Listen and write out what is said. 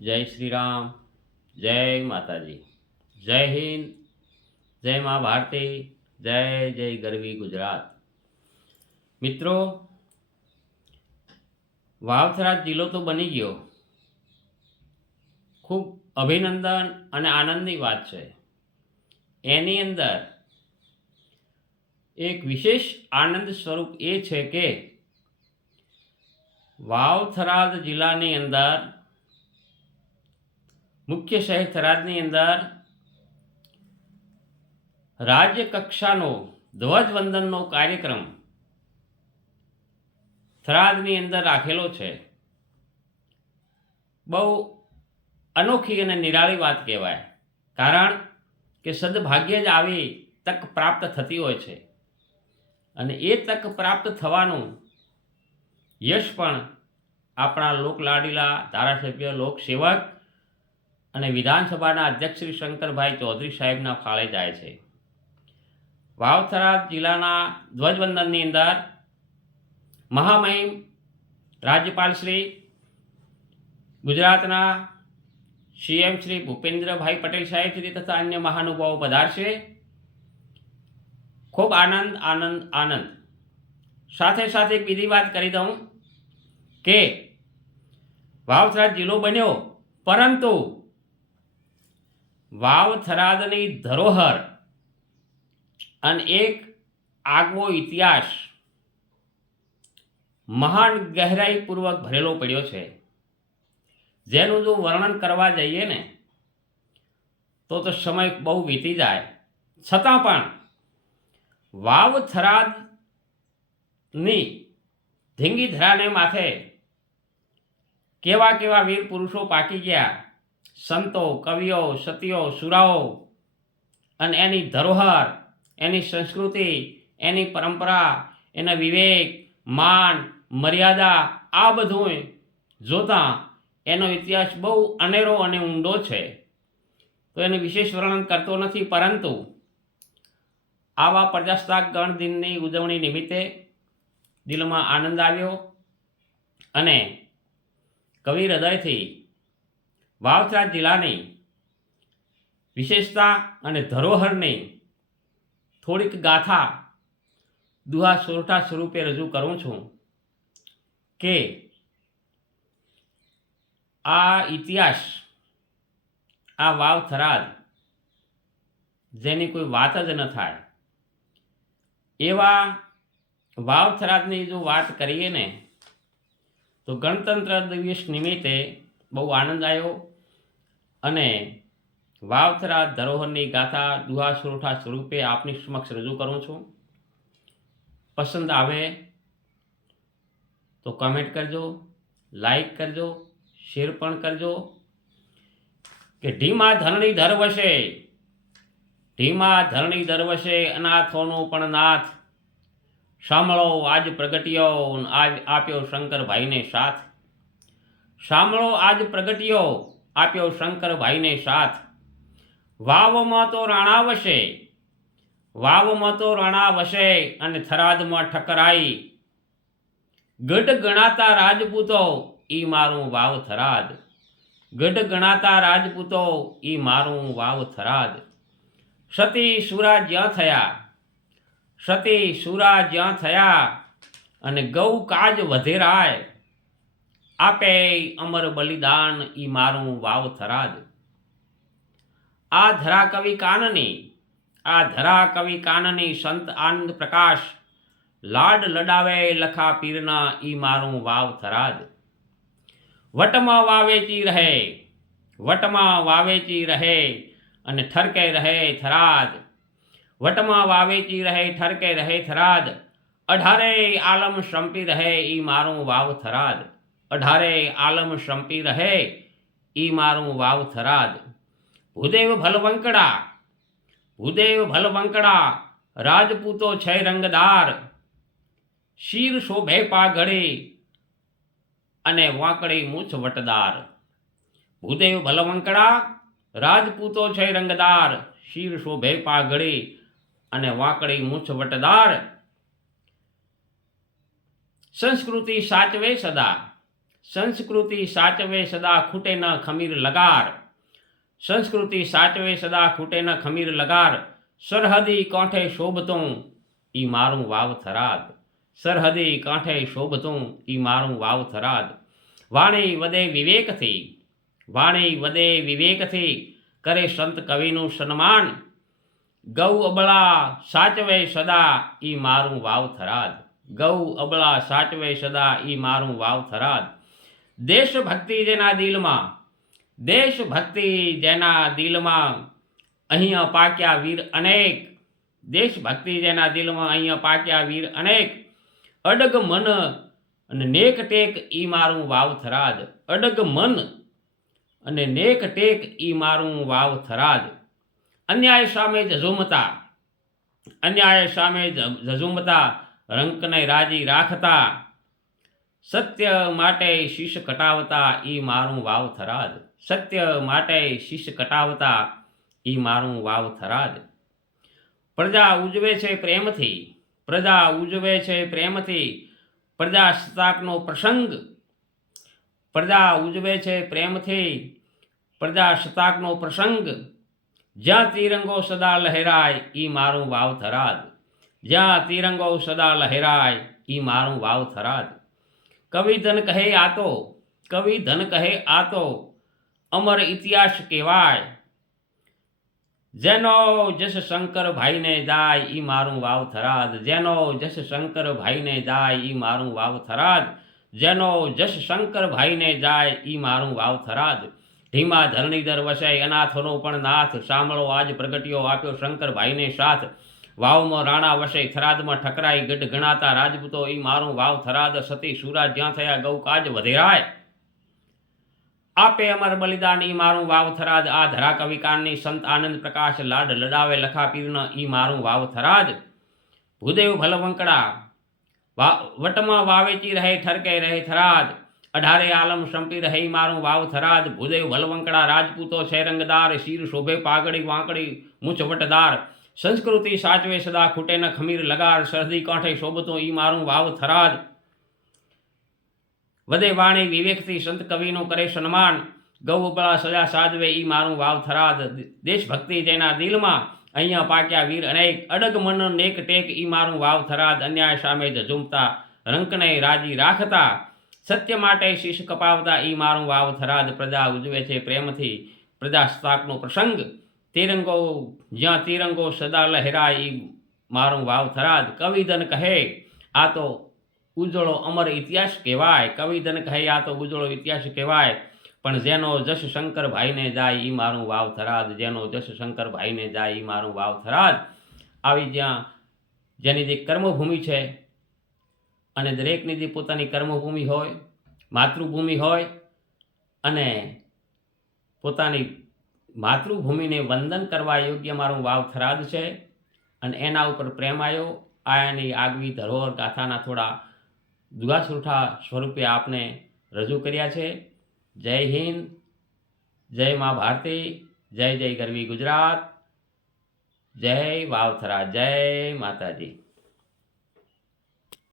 જય શ્રી રામ, જય માતાજી, જય હિન્દ, જય મા ભારતી, જય જય ગરવી ગુજરાત. મિત્રો, વાવથરા જિલ્લો તો બની ગયો. ખૂબ અભિનંદન અને આનંદની વાત છે. એની અંદર એક વિશેષ આનંદ સ્વરૂપ એ છે કે વાવ-થરાદ જિલ્લાની અંદર, મુખ્ય શહેર થરાદની અંદર રાજ્ય કક્ષાનો ધ્વજવંદનનો કાર્યક્રમ થરાદની અંદર રાખેલો છે. બહુ અનોખી અને નિરાળી વાત કહેવાય, કારણ કે સદભાગ્ય જ આવી તક પ્રાપ્ત થતી હોય છે અને એ તક પ્રાપ્ત થવાનું યશ પણ આપણા લોકલાડીલા ધારાસભ્ય, લોકસેવક અને વિધાનસભાના અધ્યક્ષ શ્રી શંકરભાઈ ચૌધરી સાહેબના ફાળે જાય છે. વાવ-થરાદ જિલ્લાના ધ્વજવંદનની અંદર મહામહિમ રાજ્યપાલ શ્રી, ગુજરાતના સીએમ શ્રી ભૂપેન્દ્રભાઈ પટેલ સાહેબ શ્રી તથા અન્ય મહાનુભાવો પધારશે. ખૂબ આનંદ આનંદ આનંદ. સાથે સાથે એક બીજી વાત કરી દઉં કે વાવ-થરાદ જિલ્લો બન્યો, પરંતુ વાવ-થરાદની ધરોહર અને એક આગવો ઇતિહાસ મહાન ગહેરાઈપૂર્વક ભરેલો પડ્યો છે, જેનું જો વર્ણન કરવા જઈએ ને તો સમય બહુ વીતી જાય. છતાં પણ વાવ-થરાદની ધીંગી ધરાને માથે કેવા કેવા વીર પુરુષો પાકી ગયા, સંતો, કવિઓ, સતીઓ, સુરાઓ, અને એની ધરોહર, એની સંસ્કૃતિ, એની પરંપરા, એના વિવેક, માન, મર્યાદા, આ બધું જોતાં એનો ઇતિહાસ બહુ અનેરો અને ઊંડો છે. તો એનું વિશેષ વર્ણન કરતો નથી, પરંતુ આવા પ્રજાસત્તાક ગણ દિનની ઉજવણી નિમિત્તે દિલમાં આનંદ આવ્યો અને કવિ હૃદયથી વાવ-થરાદ જિલ્લાની વિશેષતા અને ધરોહરની થોડીક ગાથા દુહા સોરઠા સ્વરૂપે રજૂ કરું છું કે આ ઇતિહાસ, આ વાવ-થરાદ જેની કોઈ વાત જ ન થાય એવા વાવ-થરાદની જો વાત કરીએ ને તો ગણતંત્ર દિવસ નિમિત્તે બહુ આનંદ આવ્યો અને વાવ-થરાદ ધરોહરની ગાથા દુહા સોરઠા સ્વરૂપે આપની સમક્ષ રજૂ કરું છું. પસંદ આવે તો કમેન્ટ કરજો, લાઈક કરજો, શેર પણ કરજો. કે ઢીમા ધરણીધર વસે, ઢીમા ધરણીધર વસે, અનાથોનો પણ નાથ, સાંભળો આજ પ્રગટ્યો, આજ આપ્યો શંકરભાઈને સાથ. સાંભળો આજ પ્રગટ્યો, આપ્યો શંકરભાઈને સાથ. વાવમાં તો રાણા વસે, વાવમાં તો રાણા વસે, અને થરાદમાં ઠકરાઈ. ગઢ ગણાતા રાજપૂતો, ઈ મારું વાવ-થરાદ. ગઢ ગણાતા રાજપૂતો, ઈ મારું વાવ-થરાદ. સતી સુરા જ્યાં થયા, સતી સુરા જ્યાં થયા, અને ગૌ કાજ વધેરાય. આપે અમર બલિદાન, ઈ મારું વાવ-થરાદ. આ ધરા કવિ કાનની, આ ધરા કવિ કાનની, સંત આનંદ પ્રકાશ લાડ લડાવે લખા પીરના, ઈ મારું વાવ-થરાદ. વટમાં વાવેચી રહે, વટમાં વાવેચી રહે, અને ઠરકે રહે થરાદ. વટમાં વાવેચી રહે, ઠરકે રહે થરાદ. અઢારે આલમ સંપી રહે, ઈ મારું વાવ-થરાદ. અઢારે આલમ સંપી રહે, ઈ મારું વાવ-થરાદ. ભૂદેવ ભલવંકડા, ભૂદેવ ભલવંકડા, રાજપૂતો છે રંગદાર. શીર શોભે પાઘડી, અને વાંકડી મૂછ વટદાર. ભૂદેવ ભલવંકડા, રાજપૂતો છે રંગદાર. શીર શોભે પાઘડી, અને વાંકડી મૂછ વટદાર. સંસ્કૃતિ સાચવે સદા, સંસ્કૃતિ સાચવે સદા ખૂટે ન ખમીર લગાર, સંસ્કૃતિ સાચવે સદા ખૂટે ન ખમીર લગાર, સરહદી કાંઠે શોભતું ઈ મારું વાવ થરાદ, સરહદી કાંઠે શોભતું ઈ મારું વાવ થરાદ. વાણી વધે વિવેકથી, વાણી વધે વિવેકથી, કરે સંત કવિનું સન્માન, ગૌ અબળા સાચવે સદા ઈ મારું વાવ થરાદ, ગૌ અબળા સાચવે સદા ઈ મારું વાવ થરાદ. દેશભક્તિ જેના દિલમાં, દેશભક્તિ જેના દિલમાં, અહીંયા પાક્યા વીર અનેક, દેશભક્તિ જેના દિલમાં અહીંયા પાક્યા વીર અનેક, અડગ મન અને નેક ટેક ઈ મારું વાવ થરાદ, અડગ મન અને નેક ટેક ઈ મારું વાવ થરાદ. અન્યાય સામે ઝઝુમતા, અન્યાય સામે ઝઝુમતા, રંકને રાજી રાખતા, સત્ય માટે શીશ કટાવતા ઈ મારું વાવ થરાદ, સત્ય માટે શીશ કટાવતા ઈ મારું વાવ થરાદ. પ્રજા ઉજવે છે પ્રેમથી, પ્રજા ઉજવે છે પ્રેમથી, પ્રજાસત્તાકનો પ્રસંગ, પ્રજા ઉજવે છે પ્રેમથી, પ્રજાસત્તાકનો પ્રસંગ, જ્યાં તિરંગો સદા લહેરાય ઈ મારું વાવ થરાદ, જ્યાં તિરંગો સદા લહેરાય ઈ મારું વાવ થરાદ. કવિ ધન કહે આ તો, કવિ ધન કહે આ તો અમર ઇતિહાસ કહેવાય, જેનો જશ શંકર ભાઈને જાય ઈ મારું વાવ થરાદ, જેનો જશ શંકર ભાઈને જાય ઈ મારું વાવ થરાદ, જેનો જશ શંકર ભાઈને જાય ઈ મારું વાવ થરાદ. ધીમા ધરણીધર વસે અનાથોનો પણ નાથ, સાંભળો આજ પ્રગટ્યો આપ્યો શંકર ભાઈને સાથ. વાવમાં રાણા વસે થરાદમાં ઠકરાઈ, ગઢ ગણાતા રાજપૂતો ઈ મારું વાવ થરાદ. સતી સુરા જ્યાં થયા ગૌ કાજ વધેરાય, આપે અમર બલિદાન ઈ મારું વાવ થરાદ. આ ધરા કવિકારની સંત આનંદ પ્રકાશ લાડ લડાવે લખા પીરના ઈ મારું વાવ થરાદ. ભૂદેવ ભલવંકડા વટમાં વાવેચી રહે ઠરકે રહે થરાદ, અઢારે આલમ સંપી રહે મારું વાવ થરાદ. ભૂદેવ ભલવંકડા રાજપૂતો છે રંગદાર, શીર શોભે પાઘડી વાંકડી મૂછ વટદાર, સંસ્કૃતિ સાચવે સદા ખૂટે ન ખમીર લગાર, સરહદી કાંઠે શોભતો ઈ મારું વાવ થરાદ. વધે વાણી વિવેકથી સંત કવિનું કરે સન્માન, ગૌ અબળા સજા સાજવે ઈ મારું વાવ થરાદ. દેશભક્તિ જેના દિલમાં અહીંયા પાક્યા વીર અનેક, અડગ મન નેક ટેક ઈ મારું વાવ થરાદ. અન્યાય સામે ઝઝુમતા, રંકને રાજી રાખતા, સત્ય માટે શીશ કપાવતા ઈ મારું વાવ થરાદ. પ્રજા ઉજવે છે પ્રેમથી, પ્રજાસત્તાકનો પ્રસંગ, તિરંગો જ્યાં તિરંગો સદા લહેરાય ઈ મારું વાવ થરાદ. કવિધન કહે આ તો ઉજળો અમર ઇતિહાસ કહેવાય, કવિધન કહે આ તો ઉજળો ઇતિહાસ કહેવાય, પણ જેનો જશ શંકર ભાઈને જાય ઈ મારું વાવ થરાદ, જેનો જશ શંકર ભાઈને જાય ઈ મારું વાવ થરાદ. આવી જ્યાં જેની જે કર્મભૂમિ છે, અને દરેકની જે પોતાની કર્મભૂમિ હોય, માતૃભૂમિ હોય, અને પોતાની માતૃભૂમિને વંદન કરવા યોગ્ય મારું વાવ થરાદ છે. અને એના ઉપર પ્રેમ આવ્યો. આ એની આગવી ધરોહર ગાથાના થોડા દુગાસુઠા સ્વરૂપે આપને રજૂ કર્યા છે. જય હિન્દ, જય મા ભારતી, જય જય ગરવી ગુજરાત, જય વાવ થરાદ, જય માતાજી.